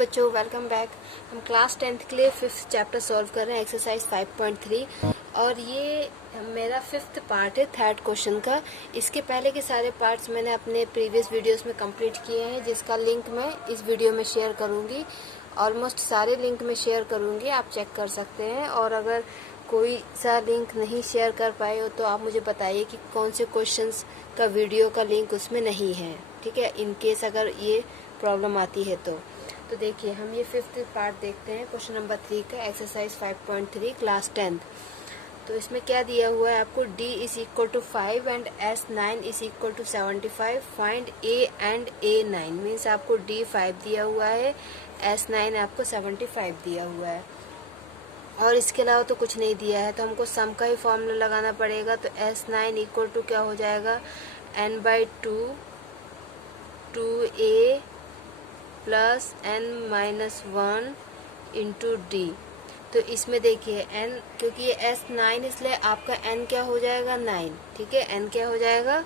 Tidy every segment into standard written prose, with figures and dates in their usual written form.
बच्चों, welcome back. हम class 10th के लिए 5th चैप्टर सॉल्व कर रहे हैं, एक्सरसाइज 5.3 और ये मेरा 5th पार्ट है 3rd क्वेश्चन का। इसके पहले के सारे पार्ट्स मैंने अपने प्रीवियस वीडियोस में कंप्लीट किए हैं, जिसका लिंक मैं इस वीडियो में शेयर करूंगी। ऑलमोस्ट सारे लिंक में शेयर करूंगी, आप चेक कर सकते हैं। और अगर कोई सा लिंक नहीं शेयर कर पाए हो तो आप मुझे बताइए कि कौन से क्वेश्चंस का वीडियो का लिंक उसमें नहीं है, ठीक है। इन केस अगर ये प्रॉब्लम आती है तो देखिए हम ये 5th पार्ट देखते हैं, क्वेश्चन नंबर 3 का, एक्सरसाइज 5.3 क्लास 10th। तो इसमें क्या दिया हुआ है आपको, d is equal to 5 and S9 is equal to 75, find A and A9। Means आपको D 5 दिया हुआ है, S9 आपको 75 दिया हुआ है और इसके अलावा तो कुछ नहीं दिया है। तो हमको सम का ही फॉर्मूला लगाना पड़ेगा। तो S9 इक्वल टू क्या हो जाएगा, n/2 2a plus n-1 into D. तो इसमें देखिए n, क्योंकि ये S9 इसलिए आपका n क्या हो जाएगा 9, ठीक है। n क्या हो जाएगा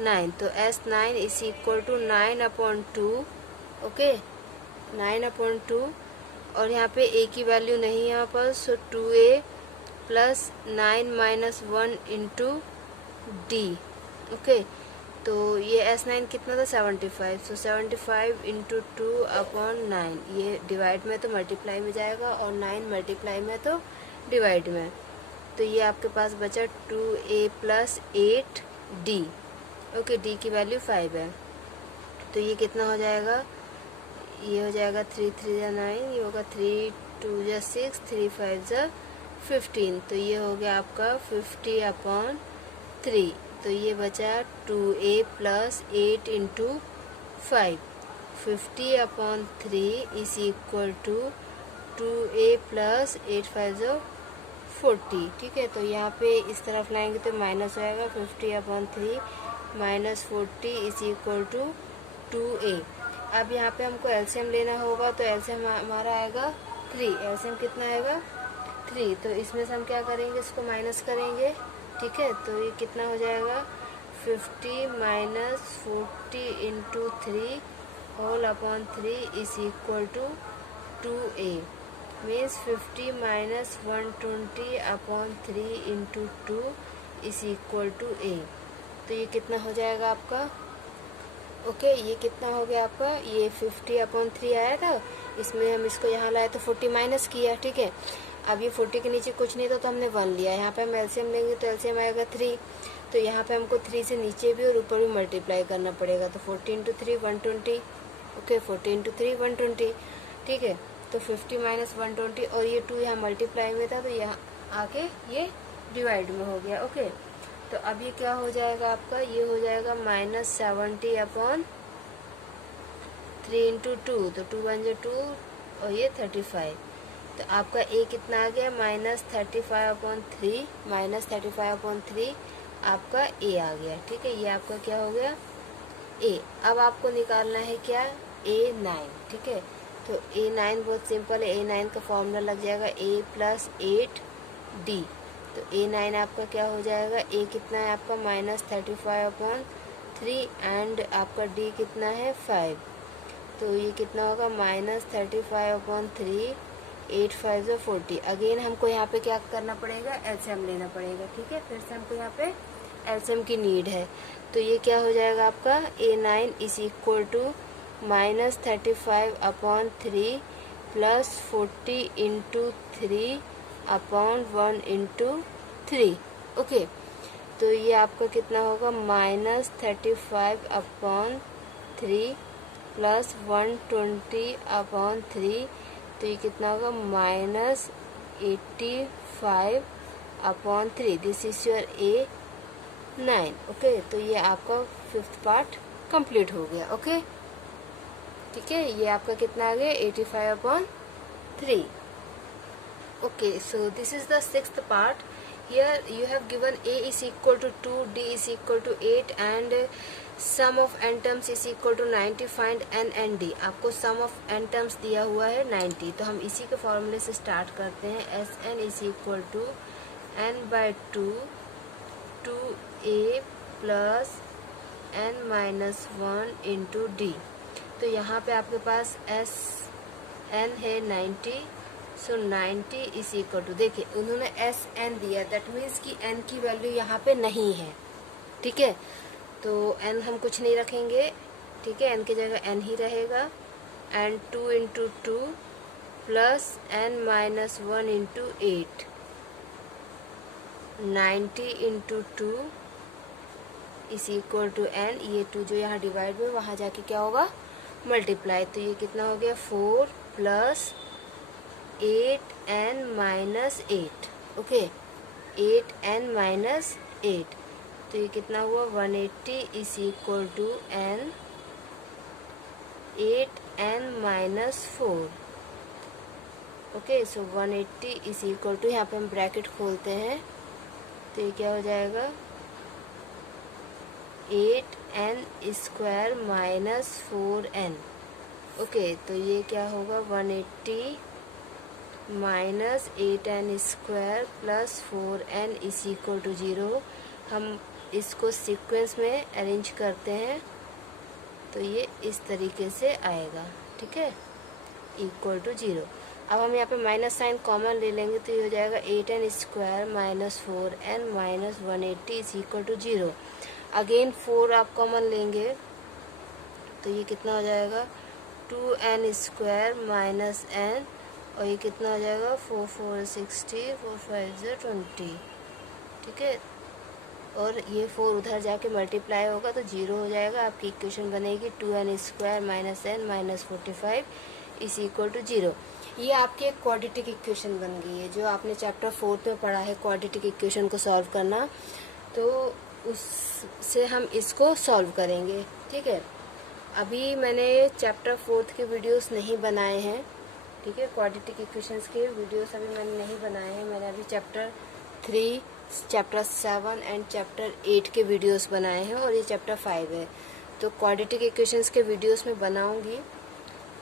9। तो S9 is equal to 9/2, okay 9/2। और यहाँ पे a की वैल्यू नहीं है यहाँ पर, सो 2a plus 9-1 into d, okay. तो ये S9 कितना था 75, सो 75 इंटू 2/9। ये डिवाइड में तो मल्टीप्लाई में जाएगा और 9 मल्टीप्लाई में तो डिवाइड में। तो ये आपके पास बचा 2a plus 8d, okay. d की वैल्यू 5 है। तो ये कितना हो जाएगा, ये हो जाएगा 3 3 या 9, ये होगा 3 2 या 6, 3 5 या 15। तो ये हो गया आपका 50/3। तो ये बचा 2a plus 8 into 5, 50/3 is equal to 2a plus 8 5 जो 40, ठीक है। तो यहाँ पे इस तरफ लाएंगे तो माइनस हो जाएगा, 50/3 minus 40 is equal to 2a। अब यहाँ पे हमको एलसीएम लेना होगा, तो एलसीएम हमारा आएगा 3। एलसीएम कितना आएगा 3। तो इसमें से हम क्या करेंगे, इसको माइनस करेंगे, ठीक है। तो ये कितना हो जाएगा 50 minus 40 into 3 whole upon 3 is equal to 2a। Means 50 minus 120/3 into 2 is equal to a। तो ये कितना हो जाएगा आपका, ओके ये कितना हो गया आपका, ये 50/3 आया था। इसमें हम इसको यहाँ लाए तो 40 माइनस किया, ठीक है। अब ये 40 के नीचे कुछ नहीं तो हमने 1 लिया। यहाँ पे हम एलसीएम लेंगे तो एलसीएम आएगा 3। तो यहाँ पे हमको 3 से नीचे भी और ऊपर भी मल्टीप्लाई करना पड़ेगा। तो 40 इंटू 3 120, ओके 40 इंटू 3 120, ठीक है। तो 50 माइनस 120 और ये 2 यहाँ मल्टीप्लाई में था तो यहाँ आके ये डिवाइड में हो गया, ओके। तो अब ये क्या हो जाएगा आपका, ये हो जाएगा -70/3 इंटू 2। तो 2 1 जो 2 और ये 35। तो आपका a कितना आ गया -35/3, -35/3 आपका a आ गया, ठीक है। ये आपका क्या हो गया a। अब आपको निकालना है क्या, a9, ठीक है। तो a9 बहुत सिंपल है, a9 का फॉर्मूला लग जाएगा a प्लस 8d। तो a9 आपका क्या हो जाएगा, a कितना है आपका -35/3 एंड आपका d कितना है 5। तो ये कितना होगा -35/3, 8 5 जो 40। अगेन हमको यहाँ पे क्या करना पड़ेगा, एलसीएम लेना पड़ेगा, ठीक है। फिर से हमको यहाँ पे एलसीएम की नीड है। तो ये क्या हो जाएगा आपका a9 is equal to -35/3 plus 40 into 3/1 into 3, okay. तो ये आपका कितना होगा -35/3 प्लस 120/3। तो ये कितना होगा -85/3। This is your a9, okay. तो ये आपका 5th पार्ट कंप्लीट हो गया, ओके, ठीक है। ये आपका कितना आ गया 85/3, okay. So this is the 6th part. Here you have given a is equal to 2, d is equal to 8 and sum of n terms is equal to 90. Find n and d। आपको sum of n terms दिया हुआ है 90। तो हम इसी के फॉर्मूले से स्टार्ट करते हैं। Sn is equal to n/2 2a plus n-1 into D. तो यहाँ पे आपके पास n है 90, सो 90 इज इक्वल टू, देखिए उन्होंने एस एन दिया, दैट मीन्स कि n की वैल्यू यहाँ पे नहीं है, ठीक है। तो n हम कुछ नहीं रखेंगे, ठीक है, n की जगह n ही रहेगा, and 2 into 2 plus n minus 1 into 8, 90 into 2 is equal to n, ये 2 जो यहाँ डिवाइड में वहाँ जाके क्या होगा, मल्टीप्लाई, तो ये कितना हो गया 4 plus 8n minus 8, okay, 8n minus 8, तो ये कितना हुआ 180 is equal to n 8n minus 4, okay. So 180 is equal to, यहाँ पे हम ब्रैकेट खोलते हैं तो ये क्या हो जाएगा 8n square minus 4n, okay. तो ये क्या होगा 180 minus 8n square plus 4n is equal to 0। हम इसको सीक्वेंस में अरेंज करते हैं तो ये इस तरीके से आएगा, ठीक है, इक्वल टू 0। अब हम यहाँ पे माइनस साइन कॉमन ले लेंगे तो ये हो जाएगा 8n square minus 4n minus 180 is equal to 0। Again 4 आप कॉमन लेंगे तो ये कितना हो जाएगा 2n स्क्वायर माइनस n, और ये कितना हो जाएगा 4 4 60, 4 5 20, ठीक है, और ये 4 उधर जाके मल्टीप्लाई होगा तो 0 हो जाएगा। आपकी इक्वेशन बनेगी 2n square minus n minus 45 is equal to 0। ये आपकी एक क्वाड्रेटिक इक्वेशन बन गई है, जो आपने चैप्टर 4 में पढ़ा है क्वाड्रेटिक इक्वेशन को सॉल्व करना, तो उससे हम इसको सॉल्व करेंगे, ठीक है। अभी मैंने चैप्टर 4 के वीडियोस नहीं बनाए हैं, ठीक है, क्वाड्रेटिक इक्वेशंस के वीडियोस अभी मैंने नहीं बनाए हैं। मैंने अभी चैप्टर 3, चैप्टर 7 एंड चैप्टर 8 के वीडियोस बनाए हैं, और ये चैप्टर 5 है, तो क्वाड्रेटिक इक्वेशंस के वीडियोस में बनाऊंगी,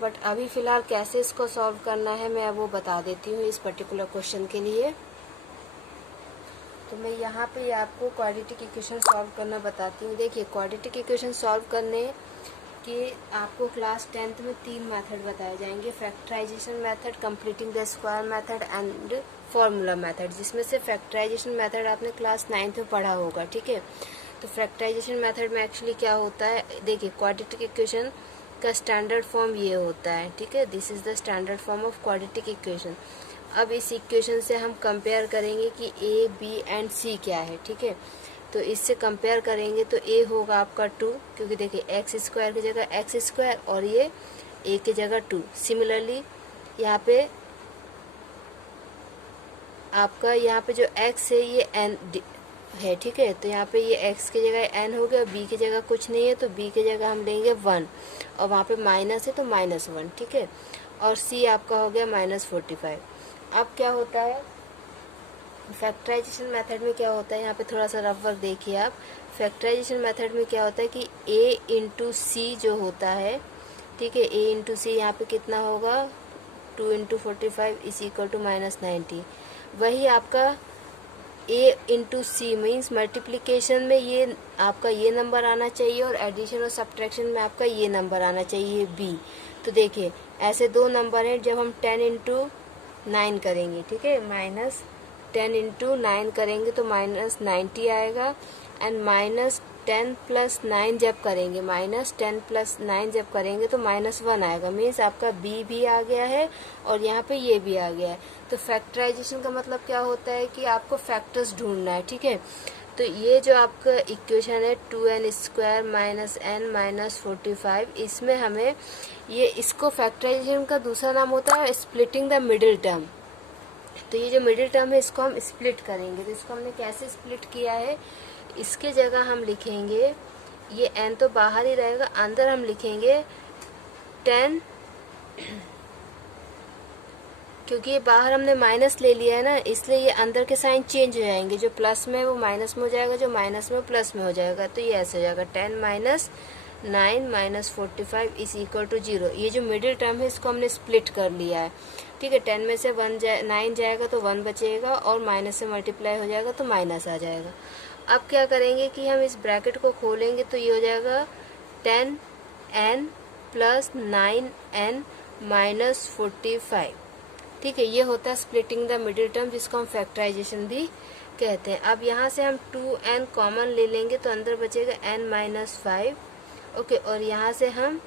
बट अभी फ़िलहाल कैसे इसको सॉल्व करना है मैं वो बता देती हूँ इस पर्टिकुलर क्वेश्चन के लिए। तो मैं यहाँ पे आपको क्वाड्रेटिक इक्वेशन सॉल्व करना बताती हूँ। देखिए क्वाड्रेटिक इक्वेशन सॉल्व करने के आपको क्लास 10th में 3 मेथड बताए जाएंगे, factorization method, completing the square method and formula method, जिसमें से फैक्टराइजेशन मेथड आपने क्लास 9th में पढ़ा होगा, ठीक है। तो फैक्टराइजेशन मेथड में एक्चुअली क्या होता है, देखिए क्वाड्रेटिक इक्वेशन का स्टैंडर्ड फॉर्म ये होता है, ठीक है, this is the standard form of quadratic equation. अब इस इक्वेशन से हम कंपेयर करेंगे कि ए बी एंड सी क्या है, ठीक है। तो इससे कंपेयर करेंगे तो ए होगा आपका 2, क्योंकि देखिए एक्स स्क्वायर की जगह एक्स स्क्वायर और ये ए की जगह 2। सिमिलरली यहाँ पे आपका यहाँ पे जो एक्स है ये एन है, ठीक है, तो यहाँ पे ये एक्स की जगह एन हो गया, बी की जगह कुछ नहीं है तो बी की जगह हम लेंगे 1, और वहाँ पे माइनस है तो -1, ठीक है, और सी आपका हो गया -45। अब क्या होता है फैक्टराइजेशन मेथड में, क्या होता है यहाँ पे थोड़ा सा रफ वर्क देखिए आप। फैक्टराइजेशन मेथड में क्या होता है कि a इंटू सी जो होता है, ठीक है, a इंटू सी यहाँ पे कितना होगा 2 इंटू 45 इज इक्वल टू -90। वही आपका a into c means multiplication में ये आपका ये नंबर आना चाहिए, और एडिशन और सब्ट्रैक्शन में आपका ये नंबर आना चाहिए b। तो देखिए ऐसे 2 नंबर हैं, जब हम 10 इंटू 9 करेंगे, ठीक है, -10 इंटू 9 करेंगे तो -90 आएगा, एंड -10 प्लस 9 जब करेंगे, -10 प्लस 9 जब करेंगे तो -1 आएगा, मीन्स आपका b भी आ गया है और यहाँ पे ये भी आ गया है। तो फैक्टराइजेशन का मतलब क्या होता है कि आपको फैक्टर्स ढूंढना है, ठीक है। तो ये जो आपका इक्वेशन है 2n square minus n minus 45, इसमें हमें ये इसको फैक्टराइजेशन का दूसरा नाम होता है स्प्लिटिंग द मिडिल टर्म। तो ये जो मिडिल टर्म है इसको हम स्प्लिट करेंगे, तो इसको हमने कैसे स्प्लिट किया है, इसके जगह हम लिखेंगे, ये n तो बाहर ही रहेगा, अंदर हम लिखेंगे 10, क्योंकि ये बाहर हमने माइनस ले लिया है ना, इसलिए ये अंदर के साइन चेंज हो जाएंगे, जो प्लस में है वो माइनस में हो जाएगा, जो माइनस में प्लस में हो जाएगा, तो ये ऐसे हो जाएगा 10 minus 9 minus 45 is equal to 0। ये जो मिडिल टर्म है इसको हमने स्प्लिट कर लिया है, ठीक है। 10 में से 9 जाएगा तो 1 बचेगा, और माइनस से मल्टीप्लाई हो जाएगा तो माइनस आ जाएगा। अब क्या करेंगे कि हम इस ब्रैकेट को खोलेंगे तो ये हो जाएगा 10n प्लस 9n -45। ठीक है, ये होता है स्प्लिटिंग द मिडिल टर्म, जिसको हम फैक्टराइजेशन भी कहते हैं। अब यहाँ से हम 2n कॉमन ले लेंगे तो अंदर बचेगा n-5। ओके, और यहाँ से हम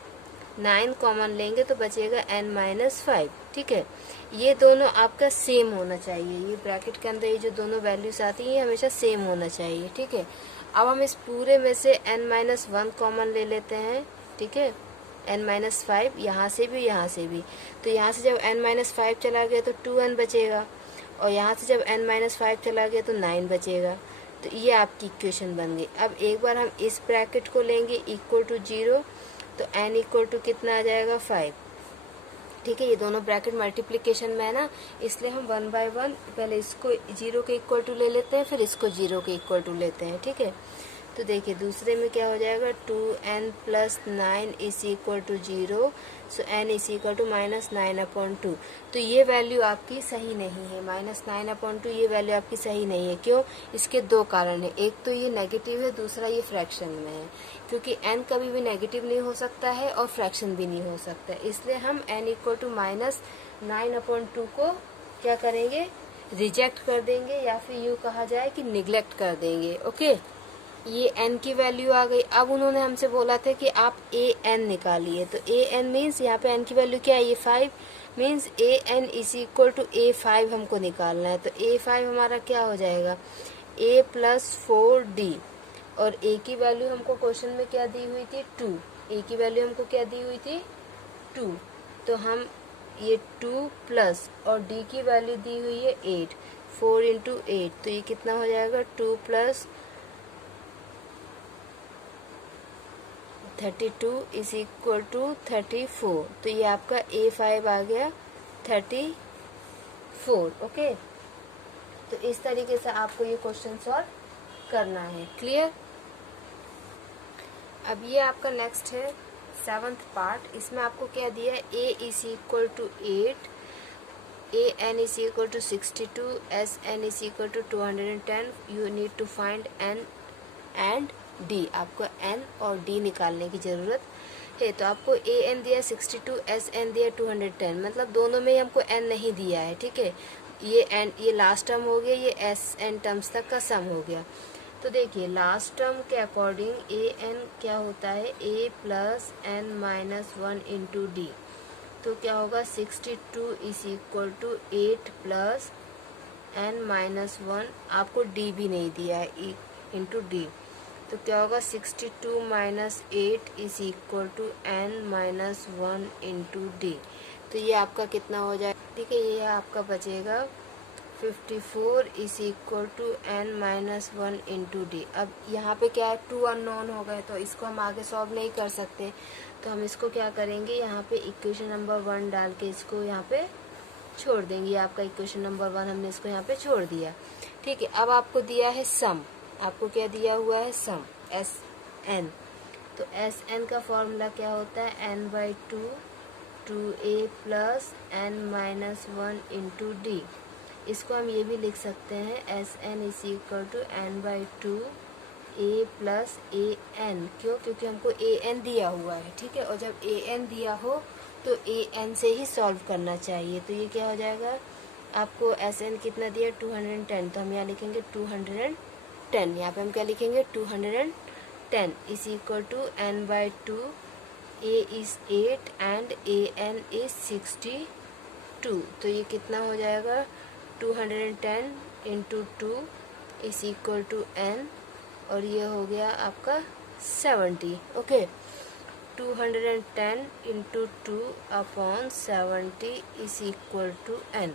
9 कॉमन लेंगे तो बचेगा n-5। ठीक है, ये दोनों आपका सेम होना चाहिए, ये ब्रैकेट के अंदर ये जो दोनों वैल्यूज आती हैं ये हमेशा सेम होना चाहिए। ठीक है, अब हम इस पूरे में से n-1 कॉमन ले लेते हैं। ठीक है, n-5 यहाँ से भी यहाँ से भी, तो यहाँ से जब n-5 चला गया तो 2n बचेगा, और यहाँ से जब n-5 चला गया तो 9 बचेगा। तो ये आपकी इक्वेशन बन गई। अब एक बार हम इस ब्रैकेट को लेंगे इक्वल टू 0, तो n इक्वल टू कितना आ जाएगा 5। ठीक है, ये दोनों ब्रैकेट मल्टीप्लिकेशन में है ना, इसलिए हम 1 बाय 1 पहले इसको 0 के इक्वल टू ले लेते हैं, फिर इसको 0 के इक्वल टू लेते हैं। ठीक है, तो देखिए दूसरे में क्या हो जाएगा, 2n + 9 = 0, सो n = -9/2। तो ये वैल्यू आपकी सही नहीं है, -9/2 ये वैल्यू आपकी सही नहीं है। क्यों? इसके दो कारण है, एक तो ये नेगेटिव है, दूसरा ये फ्रैक्शन में है, क्योंकि n कभी भी नेगेटिव नहीं हो सकता है और फ्रैक्शन भी नहीं हो सकता है, इसलिए हम n = -9/2 को क्या करेंगे, रिजेक्ट कर देंगे, या फिर यूँ कहा जाए कि निगलेक्ट कर देंगे। ओके, ये n की वैल्यू आ गई। अब उन्होंने हमसे बोला था कि आप an निकालिए, तो an मीन्स यहाँ पे n की वैल्यू क्या है, ये 5 मीन्स an = a5 हमको निकालना है। तो a5 हमारा क्या हो जाएगा, a + 4d, और a की वैल्यू हमको क्वेश्चन में क्या दी हुई थी, 2। a की वैल्यू हमको क्या दी हुई थी, 2, तो हम ये 2 प्लस और d की वैल्यू दी हुई है 8, 4 × 8, तो ये कितना हो जाएगा, 2 + 32 = 34। तो ये आपका a5 आ गया 34। ओके, तो इस तरीके से आपको ये क्वेश्चन सॉल्व करना है। क्लियर? अब ये आपका नेक्स्ट है 7th पार्ट। इसमें आपको क्या दिया है, a = 8, an = 62, sn = 210। You need to find n and d। आपको n और d निकालने की ज़रूरत है। तो आपको an दिया 62, sn दिया 210, मतलब दोनों में ही हमको n नहीं दिया है। ठीक है, ये n, ये लास्ट टर्म हो गया, ये sn टर्म्स तक का सम हो गया। तो देखिए लास्ट टर्म के अकॉर्डिंग an क्या होता है, a + n-1 × d। तो क्या होगा, 62 = 8 + n-1, आपको d भी नहीं दिया है, इंटू d। तो क्या होगा, 62 - 8 = n-1 × d। तो ये आपका कितना हो जाए, ठीक है, ये आपका बचेगा 54 = n-1 × d। अब यहाँ पे क्या है, 2 अननोन हो गए, तो इसको हम आगे सॉल्व नहीं कर सकते, तो हम इसको क्या करेंगे, यहाँ पे इक्वेशन नंबर 1 डाल के इसको यहाँ पे छोड़ देंगे। ये आपका इक्वेशन नंबर 1, हमने इसको यहाँ पे छोड़ दिया। ठीक है, अब आपको दिया है सम, आपको क्या दिया हुआ है, सम Sn। तो Sn का फॉर्मूला क्या होता है, n/2 2a + n-1 × d। इसको हम ये भी लिख सकते हैं, Sn = n/2 a + an। क्यों? क्योंकि हमको an दिया हुआ है। ठीक है, और जब an दिया हो तो an से ही सॉल्व करना चाहिए। तो ये क्या हो जाएगा, आपको Sn कितना दिया, 210, तो हम यहाँ लिखेंगे 210। यहाँ पे हम क्या लिखेंगे, 210 = n/2, a is 8 and an is 62। तो ये कितना हो जाएगा, 210 × 2 = n, और ये हो गया आपका 70। Okay, 210 × 2/70 = n।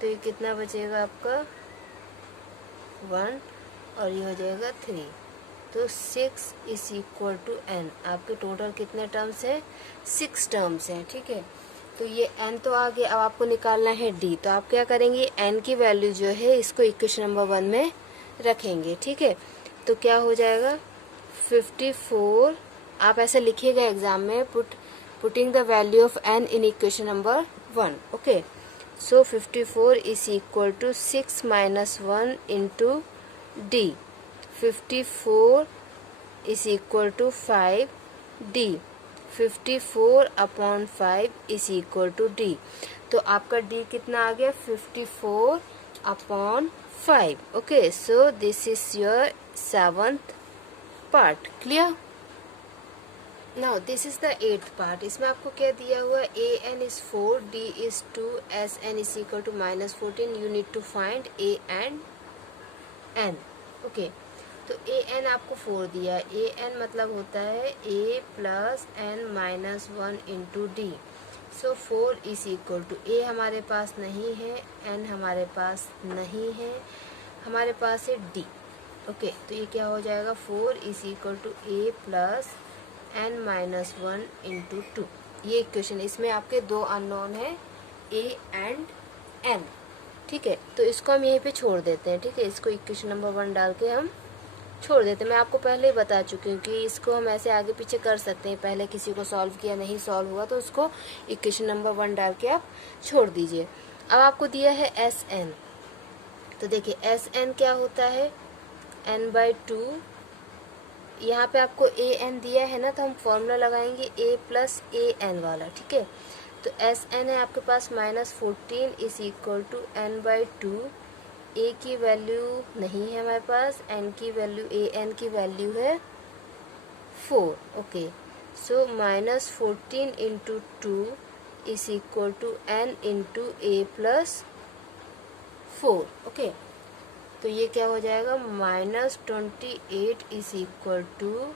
तो ये कितना बचेगा आपका, 1, और ये हो जाएगा 3। तो 6 = n। आपके टोटल कितने टर्म्स हैं, 6 टर्म्स हैं। ठीक है, तो ये n तो आ गया। अब आपको निकालना है d। तो आप क्या करेंगे, n की वैल्यू जो है इसको इक्वेशन नंबर 1 में रखेंगे। ठीक है, तो क्या हो जाएगा, 54, आप ऐसे लिखिएगा एग्जाम में, putting the value of n in equation number 1। Okay, so 54 = 6 - 1 × d। 54 = 5d, 54/5 is equal to d. तो आपका डी कितना आ गया 54/5। Okay, so this is your 7th part. Clear? Now this is the 8th part. इसमें आपको क्या दिया हुआ है, a n is 4, d is 2, s n is equal to -14। You need to find a and n. Okay, तो a N आपको 4 दिया। A N मतलब होता है a plus n minus 1 into d. So 4 is equal to, a हमारे पास नहीं है, एन हमारे पास नहीं है, हमारे पास है डी। ओके, तो ये क्या हो जाएगा, 4 is equal to a plus n minus 1 into 2। ये इक्वेशन, इसमें आपके दो अननोन है ए एंड एन। ठीक है, तो इसको हम यहीं पे छोड़ देते हैं। ठीक है, इसको इक्वेशन नंबर 1 डाल के हम छोड़ देते हैं। मैं आपको पहले ही बता चुकी हूँ कि इसको हम ऐसे आगे पीछे कर सकते हैं। पहले किसी को सॉल्व किया, नहीं सॉल्व हुआ तो उसको इक्वेशन नंबर 1 डाल के आप छोड़ दीजिए। अब आपको दिया है एस एन। तो देखिए एस एन क्या होता है, n/2। यहाँ पे आपको ए एन दिया है ना, तो हम फॉर्मूला लगाएंगे ए प्लस ए एन वाला। ठीक है, तो एस एन है आपके पास -14 is equal to n/2। A की वैल्यू नहीं है हमारे पास, एन की वैल्यू, ए एन की वैल्यू है 4। Okay, so -14 into 2 is equal to n into a plus 4। Okay, तो ये क्या हो जाएगा, -28 is equal to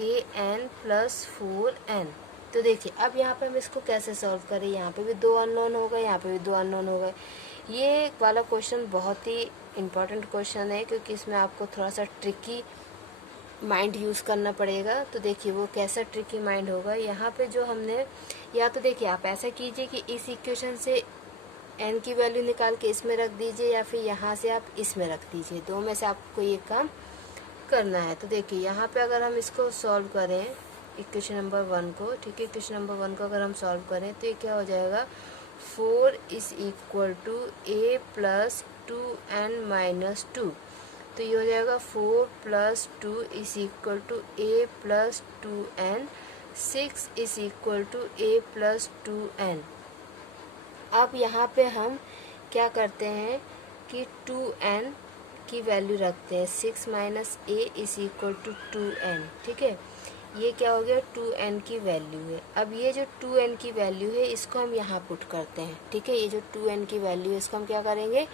a n plus 4n। तो देखिए अब यहाँ पे हम इसको कैसे सॉल्व करें। यहाँ पे भी दो अननोन हो गए, यहाँ पे भी दो अननोन हो गए। ये वाला क्वेश्चन बहुत ही इम्पोर्टेंट क्वेश्चन है, क्योंकि इसमें आपको थोड़ा सा ट्रिकी माइंड यूज़ करना पड़ेगा। तो देखिए वो कैसा ट्रिकी माइंड होगा। यहाँ पे जो हमने, या तो देखिए आप ऐसा कीजिए कि इस इक्वेशन से एन की वैल्यू निकाल के इसमें रख दीजिए, या फिर यहाँ से आप इसमें रख दीजिए। दो में से आपको ये काम करना है। तो देखिए यहाँ पे अगर हम इसको सॉल्व करें इक्वेशन नंबर 1 को, ठीक है, इक्वेशन नंबर 1 को अगर हम सॉल्व करें तो ये क्या हो जाएगा, 4 is equal to a plus 2n minus 2। तो ये हो जाएगा 4 plus 2 is equal to a plus 2n। 6 is equal to a plus 2n। अब यहाँ पे हम क्या करते हैं कि 2n की वैल्यू रखते हैं। 6 minus a is equal to 2n। ठीक है, ये क्या हो गया, 2n की वैल्यू है। अब ये जो 2n की वैल्यू है इसको हम यहाँ पुट करते हैं। ठीक है, ये जो 2n की वैल्यू है इसको हम क्या करेंगे,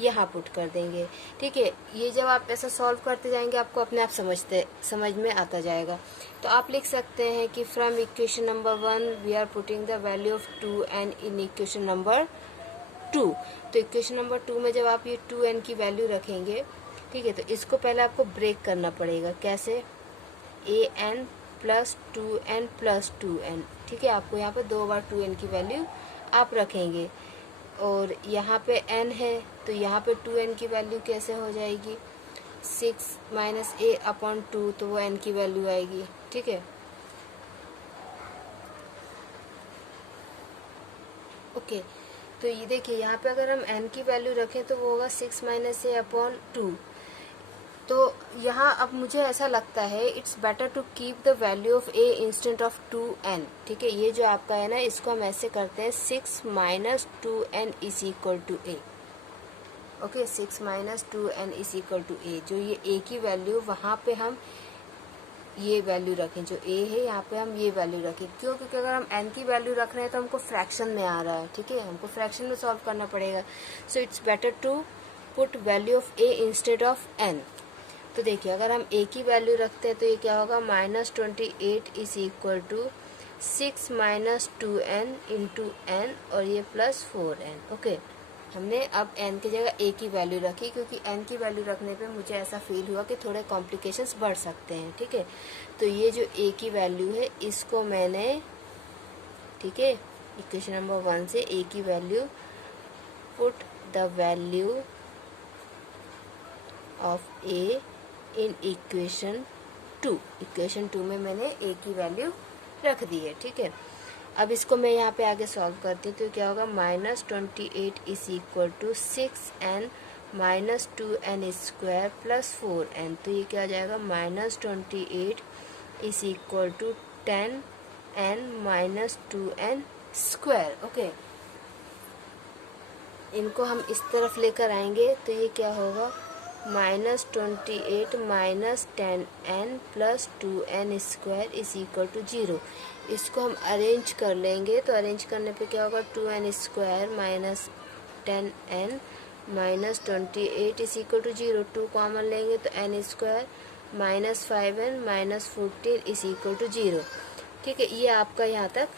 यहाँ पुट कर देंगे। ठीक है, ये जब आप ऐसा सॉल्व करते जाएंगे आपको अपने आप समझ में आता जाएगा। तो आप लिख सकते हैं कि from equation number 1 we are putting the value of 2n in equation number 2। तो इक्वेशन नंबर 2 में जब आप ये 2n की वैल्यू रखेंगे, ठीक है, तो इसको पहले आपको ब्रेक करना पड़ेगा। कैसे, ए n plus 2n plus 2n। ठीक है, आपको यहाँ पे 2 बार 2n की वैल्यू आप रखेंगे, और यहाँ पे n है तो यहाँ पे 2n की वैल्यू कैसे हो जाएगी, 6 माइनस ए अपॉन 2, तो वो n की वैल्यू आएगी। ठीक है, ओके, तो ये देखिए यहाँ पे अगर हम n की वैल्यू रखें तो वो होगा 6 माइनस ए अपॉन 2। तो यहाँ अब मुझे ऐसा लगता है it's better to keep the value of a instant of 2n। ठीक है, ये जो आपका है ना, इसको हम ऐसे करते हैं 6 minus 2n is equal to a. Okay, 6 minus 2n is equal to a. जो ये ए की वैल्यू, वहाँ पे हम ये वैल्यू रखें, जो ए है यहाँ पे हम ये वैल्यू रखें। क्यों, क्योंकि अगर हम n की वैल्यू रख रहे हैं तो हमको फ्रैक्शन में आ रहा है। ठीक है, हमको फ्रैक्शन में सॉल्व करना पड़ेगा। So it's better to put value of a instead of n। तो देखिए अगर हम ए की वैल्यू रखते हैं तो ये क्या होगा, -28 is equal to 6 minus 2n into n, और ये प्लस 4n। ओके, हमने अब n की जगह a की वैल्यू रखी, क्योंकि n की वैल्यू रखने पे मुझे ऐसा फील हुआ कि थोड़े कॉम्प्लिकेशंस बढ़ सकते हैं। ठीक है, तो ये जो a की वैल्यू है इसको मैंने, ठीक है, इक्वेशन नंबर 1 से a की value, put the value of a in equation 2। Equation 2 में मैंने a की वैल्यू रख दी है। ठीक है, अब इसको मैं यहाँ पे आगे सॉल्व करती हूँ तो क्या होगा, -28 is equal to 6n minus 2n square plus 4n। तो ये क्या आ जाएगा, -28 is equal to 10 n minus 2n square. Okay, इनको हम इस तरफ लेकर आएंगे तो ये क्या होगा, -28 minus 10n plus 2n square is equal to 0। इसको हम अरेंज कर लेंगे तो अरेंज करने पे क्या होगा, 2n square minus 10n minus 28 is equal to 0। 2 common लेंगे तो n square minus 5n minus 14 is equal to 0। ठीक है, ये आपका यहाँ तक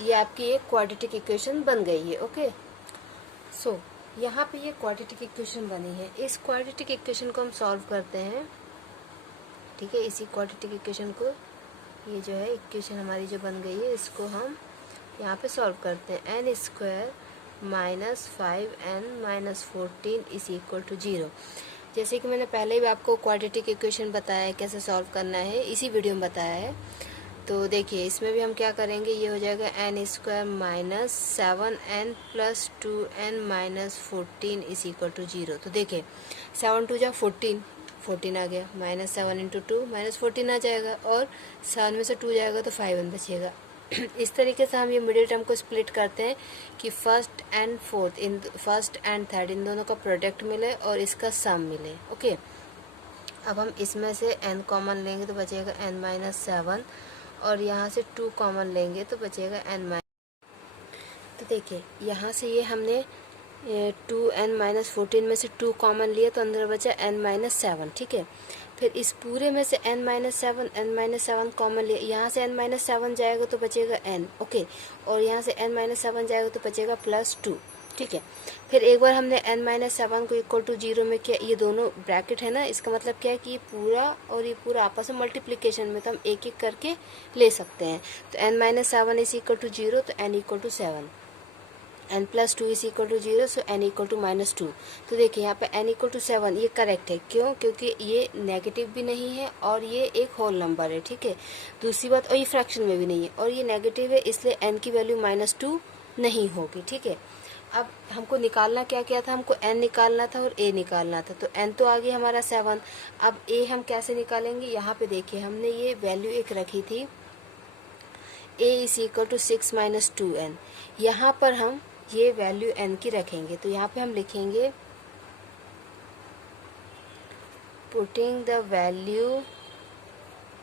ये आपकी एक क्वाड्रेटिक इक्वेशन बन गई है। ओके, सो यहाँ पे ये क्वाड्रेटिक इक्वेशन बनी है। इस क्वाड्रेटिक इक्वेशन को हम सॉल्व करते हैं। ठीक है, इसी क्वाड्रेटिक इक्वेशन को, ये जो है इक्वेशन हमारी जो बन गई है, इसको हम यहाँ पे सॉल्व करते हैं। N square minus 5n minus 14 is equal to 0। जैसे कि मैंने पहले भी आपको क्वाड्रेटिक इक्वेशन बताया है, कैसे सॉल्व करना है, इसी वीडियो में बताया है। तो देखिए इसमें भी हम क्या करेंगे, ये हो जाएगा n square minus 7n plus 2n minus 14 is equal to 0। तो देखिए 7 2 जा 14 आ गया, माइनस 7 इंटू 2 माइनस 14 आ जाएगा, और 7 में से 2 जाएगा तो 5n बचेगा। इस तरीके से हम ये मिडिल टर्म को स्प्लिट करते हैं कि फर्स्ट एंड थर्ड इन दोनों का प्रोडक्ट मिले और इसका सम मिले। ओके, अब हम इसमें से n कॉमन लेंगे तो बचेगा n माइनस 7, और यहाँ से 2 कॉमन लेंगे तो बचेगा n माइनस। तो देखिए यहाँ से ये हमने 2n माइनस 14 में से 2 कॉमन लिया तो अंदर बचा n माइनस 7। ठीक है, फिर इस पूरे में से n माइनस 7 कॉमन लिया, यहाँ से n माइनस 7 जाएगा तो बचेगा n। ओके, और यहाँ से n माइनस 7 जाएगा तो बचेगा प्लस 2। ठीक है, फिर एक बार हमने n माइनस 7 को इक्वल टू 0 में किया, ये दोनों ब्रैकेट है ना, इसका मतलब क्या है कि ये पूरा और ये पूरा आपस में मल्टीप्लिकेशन में, तो हम एक एक करके ले सकते हैं। तो n minus 7 is equal to 0, तो n equal to 7, n plus 2 is equal to 0, so n equal to minus 2। तो देखिए यहाँ पे n इक्वल टू 7 ये करेक्ट है, क्यों, क्योंकि ये नेगेटिव भी नहीं है और ये एक होल नंबर है। ठीक है, दूसरी बात, और ये फ्रैक्शन में भी नहीं है और ये नेगेटिव है, इसलिए n की वैल्यू -2 नहीं होगी। ठीक है, अब हमको निकालना क्या क्या था, हमको n निकालना था और a निकालना था। तो n तो आ गया हमारा 7, अब a हम कैसे निकालेंगे, यहाँ पे देखिए हमने ये वैल्यू एक रखी थी, a is equal to 6 minus 2n। यहाँ पर हम ये वैल्यू n की रखेंगे, तो यहाँ पे हम लिखेंगे putting the value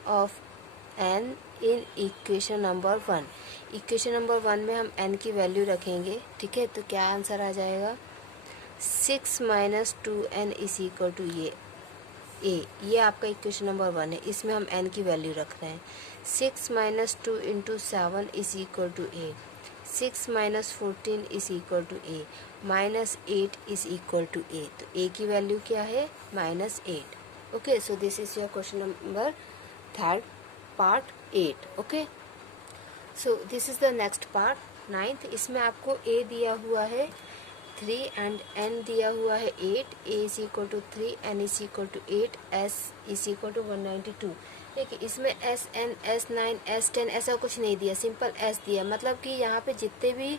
of n in equation number 1। Equation number 1 में हम n की वैल्यू रखेंगे। ठीक है, तो क्या आंसर आ जाएगा, 6 minus 2n is equal to ये आपका इक्वेशन नंबर 1 है, इसमें हम n की वैल्यू रख रहे हैं। 6 minus 2 into 7 is equal to 6 minus 14 is equal to minus 8 is equal to तो a की वैल्यू क्या है, -8। Okay, so this is your question number third, part 8। Okay, so this is the next part 9th। इसमें आपको a दिया हुआ है 3 and n दिया हुआ है 8। a is equal to 3, n is equal to 8, s is equal to 192। देखिए इसमें sn, s9, s10 ऐसा कुछ नहीं दिया, सिंपल s दिया, मतलब कि यहाँ पे जितने भी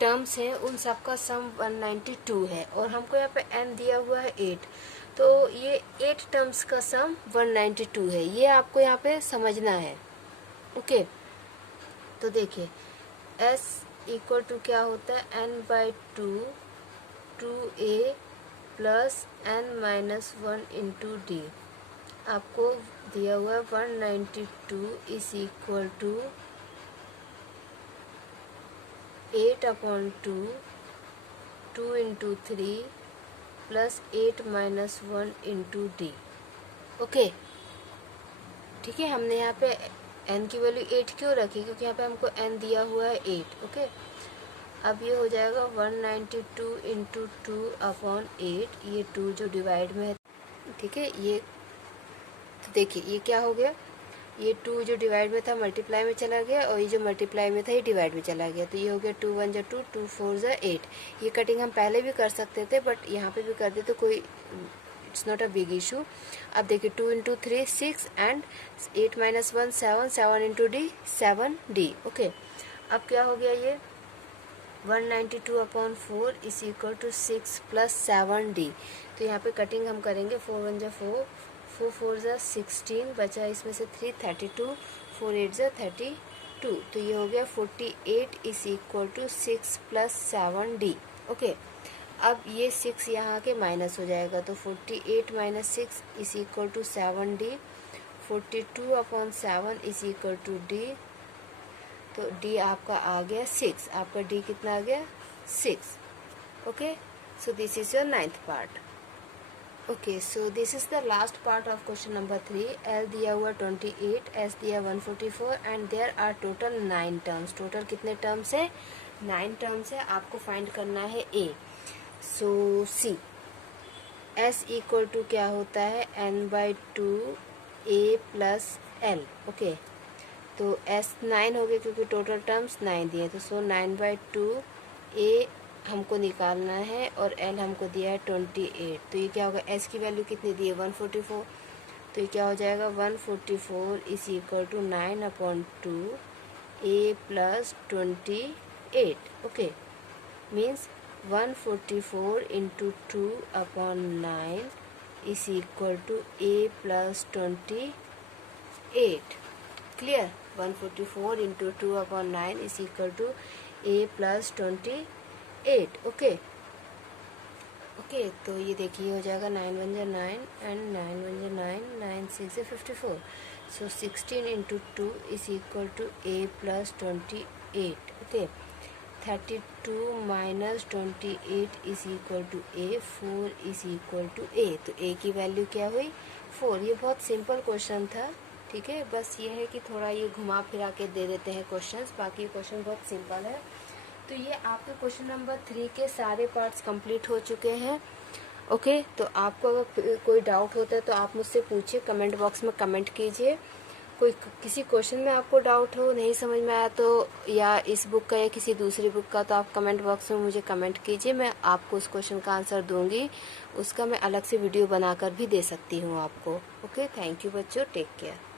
टर्म्स हैं उन सब का सम 192 है, और हमको यहाँ पे n दिया हुआ है 8, तो ये 8 टर्म्स का सम 192 है, ये आपको यहाँ पे समझना है। ओके, तो देखिए s इक्वल टू क्या होता है, n/2 2a plus n minus 1 into d. आपको दिया हुआ है 192 is equal to 8/2 2 into 3 plus 8 minus 1 into d. Okay, ठीक है, हमने यहाँ पे n की वैल्यू 8 क्यों रखी, क्योंकि यहाँ पे हमको n दिया हुआ है 8। ओके, अब ये हो जाएगा 192 इंटू 2/8, ये 2 जो डिवाइड में है। ठीक है, ये तो देखिए ये क्या हो गया, ये 2 जो डिवाइड में था मल्टीप्लाई में चला गया, और ये जो मल्टीप्लाई में था ये डिवाइड में चला गया, तो ये हो गया 2 1 जा 2, 2 4 जा 8। ये कटिंग हम पहले भी कर सकते थे, बट यहाँ पे भी कर दे तो कोई it's not a big issue. अब देखिए 2 into 3 6 and 8 minus 1 7, 7 into D 7d। Okay, अब क्या हो गया, ये 192/4 is equal to 6 plus 7d। तो यहाँ पे कटिंग हम करेंगे, 4 1 जा 4, 4 4 जा 16, बचा इसमें से 3 32, 4 8 जा 32, 2, तो ये हो गया 48 is equal to 6 plus 7d। Okay, अब ये 6 यहाँ के माइनस हो जाएगा, तो 48 minus 6 is equal to 7d। 42 upon 7 is equal to d, तो d आपका आ गया 6, आपका d कितना आ गया 6। Okay, so this is your 9th part. Okay, so this is the last part of question number 3। L दिया हुआ 28, एस दिया 144 and there are total 9 terms. Total कितने टर्म्स है? 9 टर्म्स है। आपको फाइंड करना है a. So see, s equal to क्या होता है? n/2 a plus l. Okay, तो एस 9 हो गए क्योंकि टोटल टर्म्स 9 दिए, तो सो 9/2 ए हमको निकालना है और एल हमको दिया है 28। तो ये क्या होगा? एस की वैल्यू कितनी दी है? 144, तो ये क्या हो जाएगा? 144 is equal to 9/2 a plus 28। Okay, means 144 into 2/9 is equal to a plus 28। Clear? 144 into 2/9 is equal to a plus 28। Okay okay, तो ये देखिए हो जाएगा 9 1 जा 9 एंड 9 1 जा 9, 9 6 जा 54। So 16 into 2 is equal to a plus 28। Okay, 32 minus 28 is equal to a, 4 is equal to a. तो a की वैल्यू क्या हुई? 4। ये बहुत सिंपल क्वेश्चन था, ठीक है। बस ये है कि थोड़ा ये घुमा फिरा के दे देते हैं क्वेश्चंस, बाकी क्वेश्चन बहुत सिंपल है। तो ये आपके क्वेश्चन नंबर 3 के सारे पार्ट्स कंप्लीट हो चुके हैं। ओके, तो आपको अगर कोई डाउट होता है तो आप मुझसे पूछिए, कमेंट बॉक्स में कमेंट कीजिए। कोई किसी क्वेश्चन में आपको डाउट हो, नहीं समझ में आया तो, या इस बुक का या किसी दूसरी बुक का, तो आप कमेंट बॉक्स में मुझे कमेंट कीजिए, मैं आपको उस क्वेश्चन का आंसर दूंगी। उसका मैं अलग से वीडियो बनाकर भी दे सकती हूँ आपको। ओके, थैंक यू बच्चों, टेक केयर।